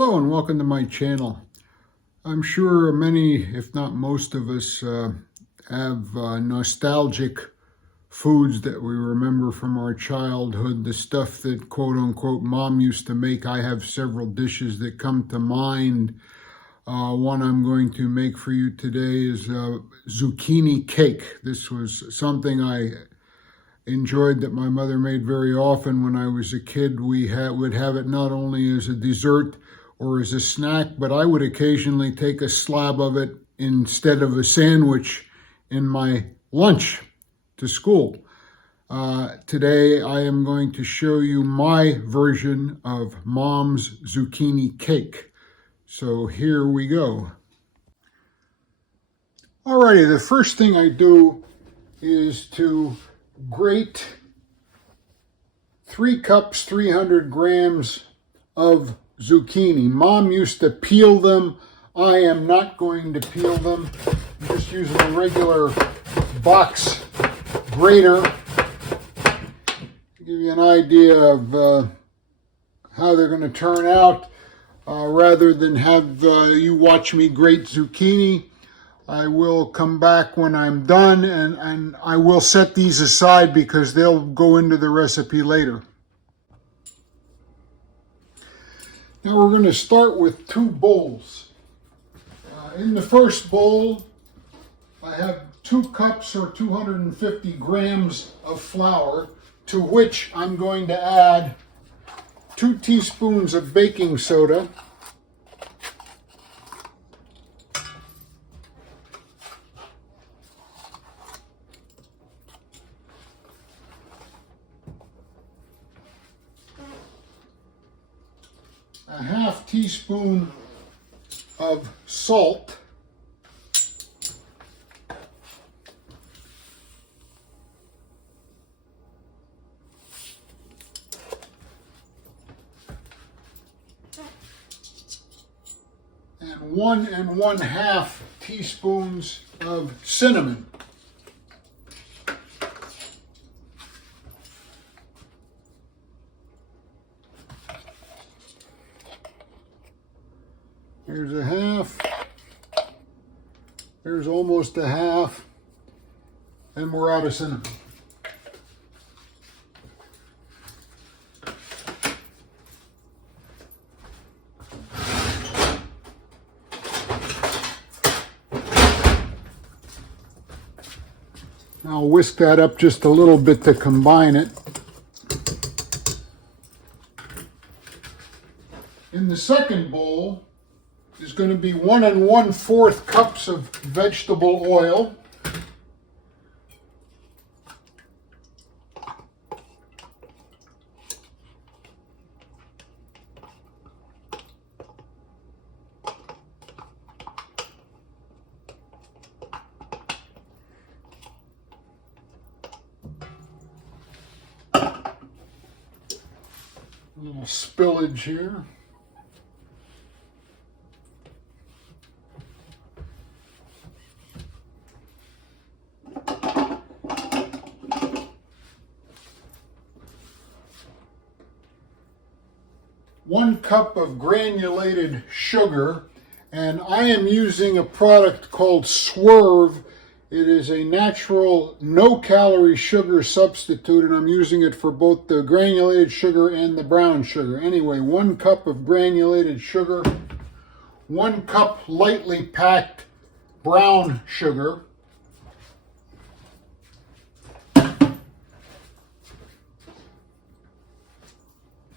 Hello and welcome to my channel. I'm sure many, if not most of us, have nostalgic foods that we remember from our childhood, the stuff that quote-unquote mom used to make. I have several dishes that come to mind. One I'm going to make for you today is zucchini cake. This was something I enjoyed that my mother made very often when I was a kid. We would have it not only as a dessert or as a snack, but I would occasionally take a slab of it instead of a sandwich in my lunch to school. Today I am going to show you my version of Mom's zucchini cake. So here we go. Alrighty, the first thing I do is to grate 3 cups, 300 grams of zucchini. Mom used to peel them. I am not going to peel them. I'm just using a regular box grater to give you an idea of how they're going to turn out. Rather than have you watch me grate zucchini, I will come back when I'm done and I will set these aside because they'll go into the recipe later. Now we're going to start with 2 bowls. In the first bowl, I have 2 cups or 250 grams of flour, to which I'm going to add 2 teaspoons of baking soda, a half teaspoon of salt, and 1 1/2 teaspoons of cinnamon. Here's a half, there's almost a half, and we're out of cinnamon. Now I'll whisk that up just a little bit to combine it. In the second bowl is going to be 1 1/4 cups of vegetable oil, a little spillage here. One cup of granulated sugar, and I am using a product called Swerve. It is a natural, no-calorie sugar substitute, and I'm using it for both the granulated sugar and the brown sugar. Anyway, 1 cup of granulated sugar, 1 cup lightly packed brown sugar,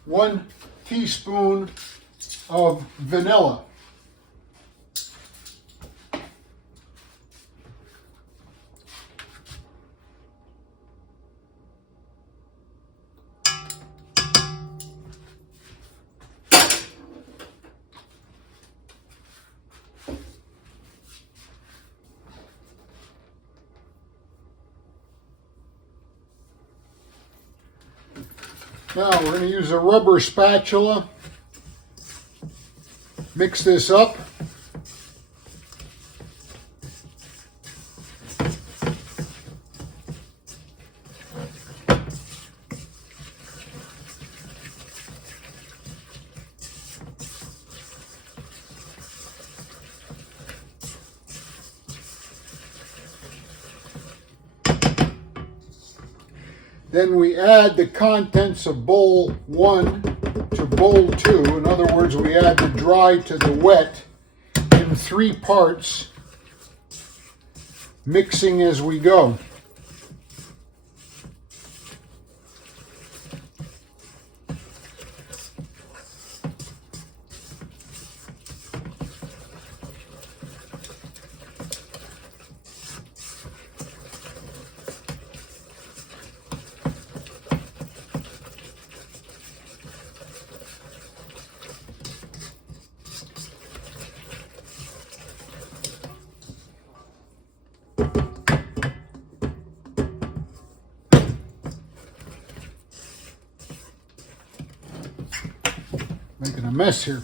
1 teaspoon of vanilla, now we're going to use a rubber spatula. Mix this up. Then we add the contents of bowl 1 to bowl 2. In other words, we add the dry to the wet in 3 parts, mixing as we go. Making a mess here.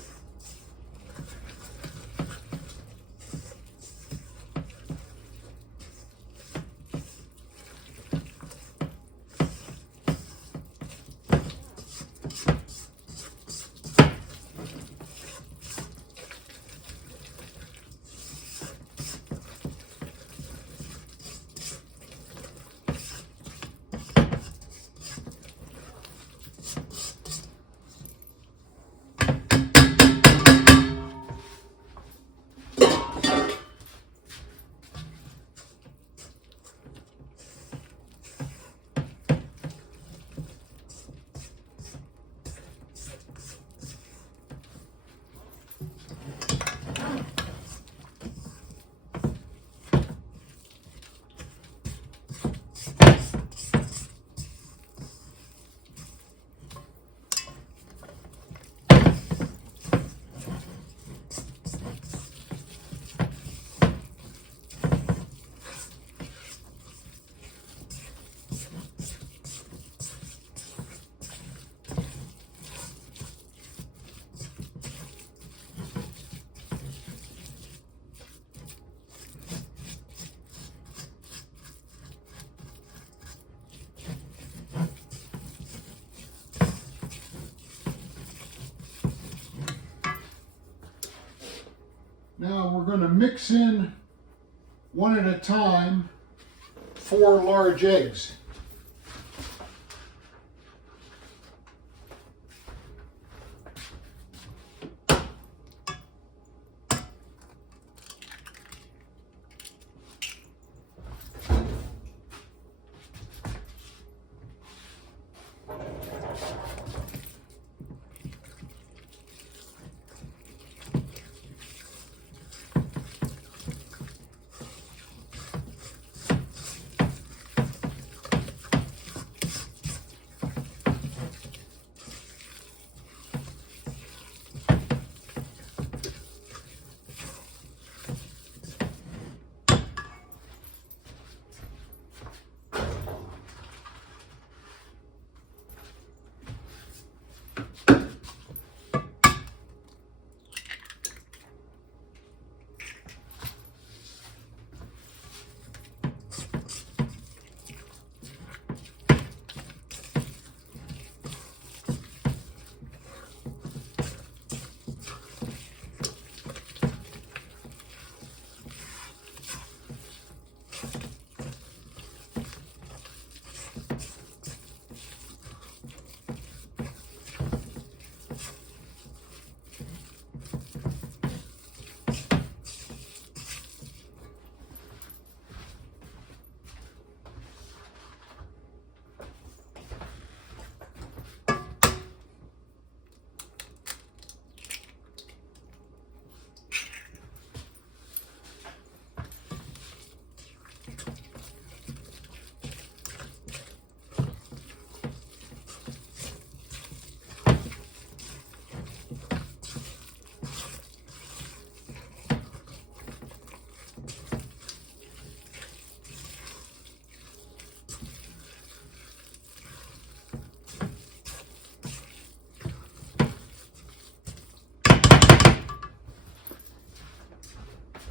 Now we're going to mix in, one at a time, 4 large eggs.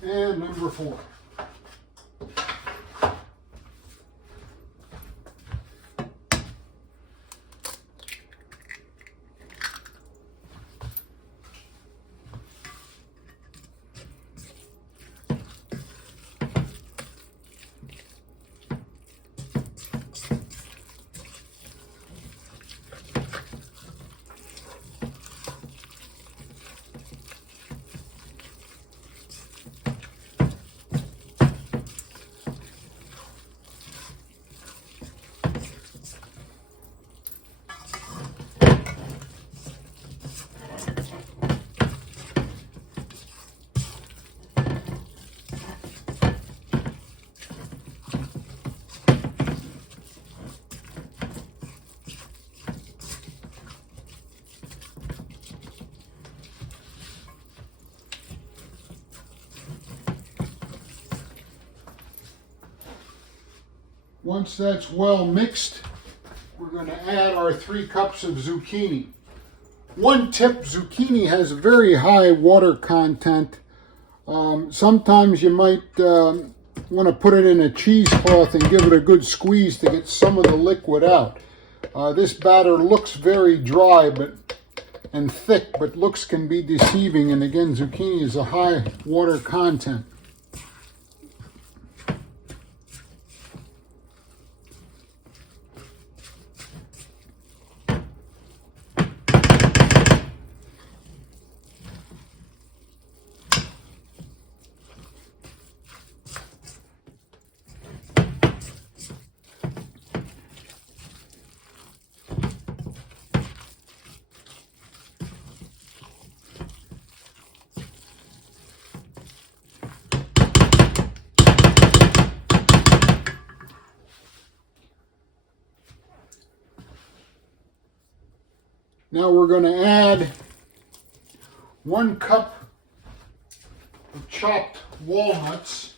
And number 4. Once that's well mixed, we're going to add our 3 cups of zucchini. One tip, zucchini has very high water content. Sometimes you might want to put it in a cheesecloth and give it a good squeeze to get some of the liquid out. This batter looks very dry and thick, but looks can be deceiving. And again, zucchini is a high water content. Now we're going to add 1 cup of chopped walnuts.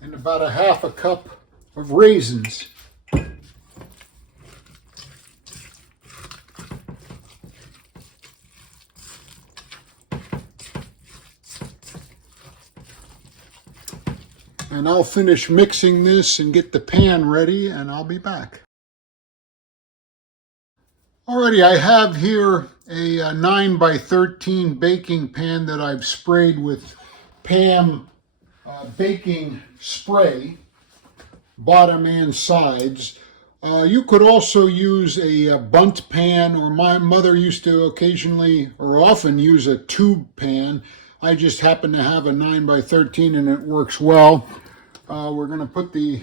And about a half a cup of raisins. And I'll finish mixing this and get the pan ready, and I'll be back. Alrighty, I have here a 9 by 13 baking pan that I've sprayed with Pam baking spray, bottom and sides. You could also use a bunt pan, or my mother used to occasionally or often use a tube pan. I just happen to have a 9 by 13 and it works well. We're going to put the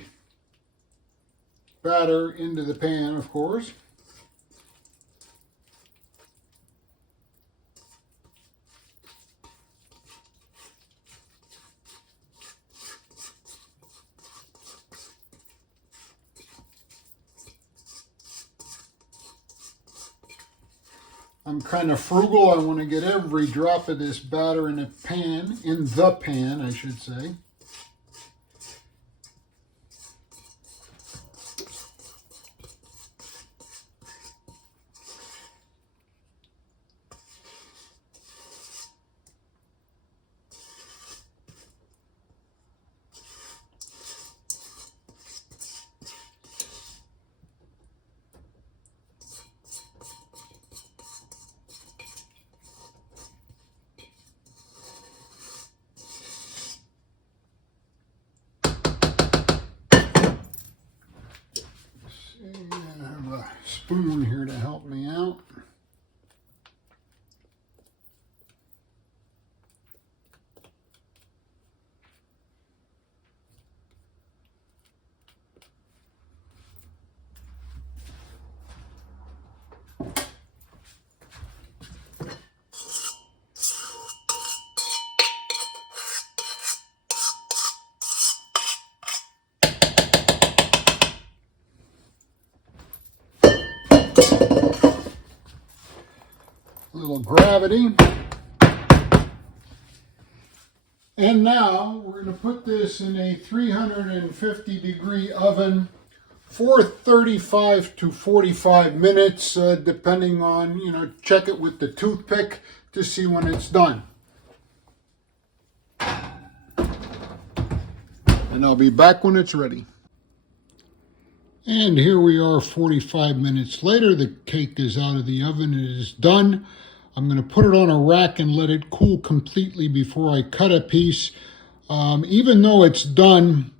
batter into the pan, of course. I'm kind of frugal. I want to get every drop of this batter in the pan, I should say. I have a spoon here to help me out. Little gravity. And now we're going to put this in a 350-degree oven for 35 to 45 minutes, depending on, check it with the toothpick to see when it's done. And I'll be back when it's ready. And here we are 45 minutes later. The cake is out of the oven. It is done. I'm going to put it on a rack and let it cool completely before I cut a piece. Even though it's done,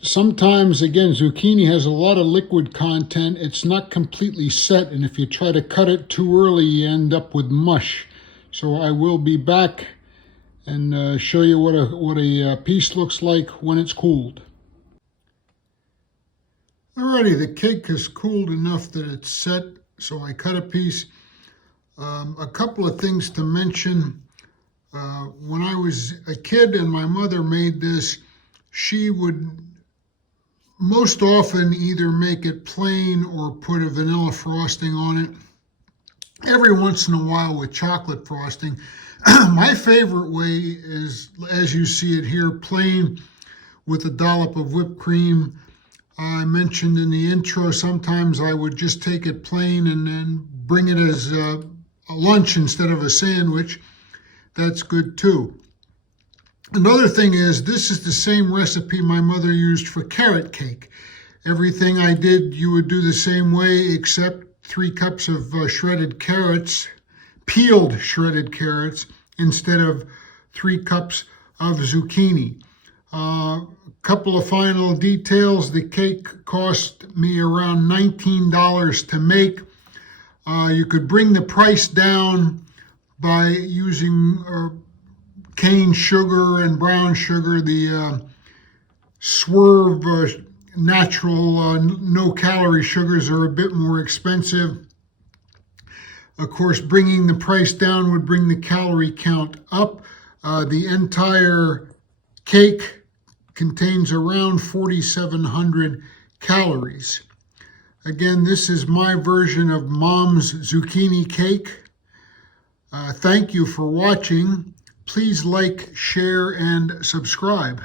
sometimes, again, zucchini has a lot of liquid content. It's not completely set, and if you try to cut it too early, you end up with mush. So I will be back and show you what a piece looks like when it's cooled. Alrighty, the cake has cooled enough that it's set, so I cut a piece. A couple of things to mention. When I was a kid and my mother made this, she would most often either make it plain or put a vanilla frosting on it. Every once in a while with chocolate frosting. My favorite way is, as you see it here, plain with a dollop of whipped cream. I mentioned in the intro, sometimes I would just take it plain and then bring it as a lunch instead of a sandwich. That's good too. Another thing is, this is the same recipe my mother used for carrot cake. Everything I did, you would do the same way, except 3 cups of shredded carrots, peeled shredded carrots, instead of 3 cups of zucchini. Couple of final details. The cake cost me around $19 to make. You could bring the price down by using cane sugar and brown sugar. The Swerve natural no-calorie sugars are a bit more expensive. Of course, bringing the price down would bring the calorie count up. The entire cake contains around 4,700 calories. Again, this is my version of Mom's zucchini cake. Thank you for watching. Please like, share, and subscribe.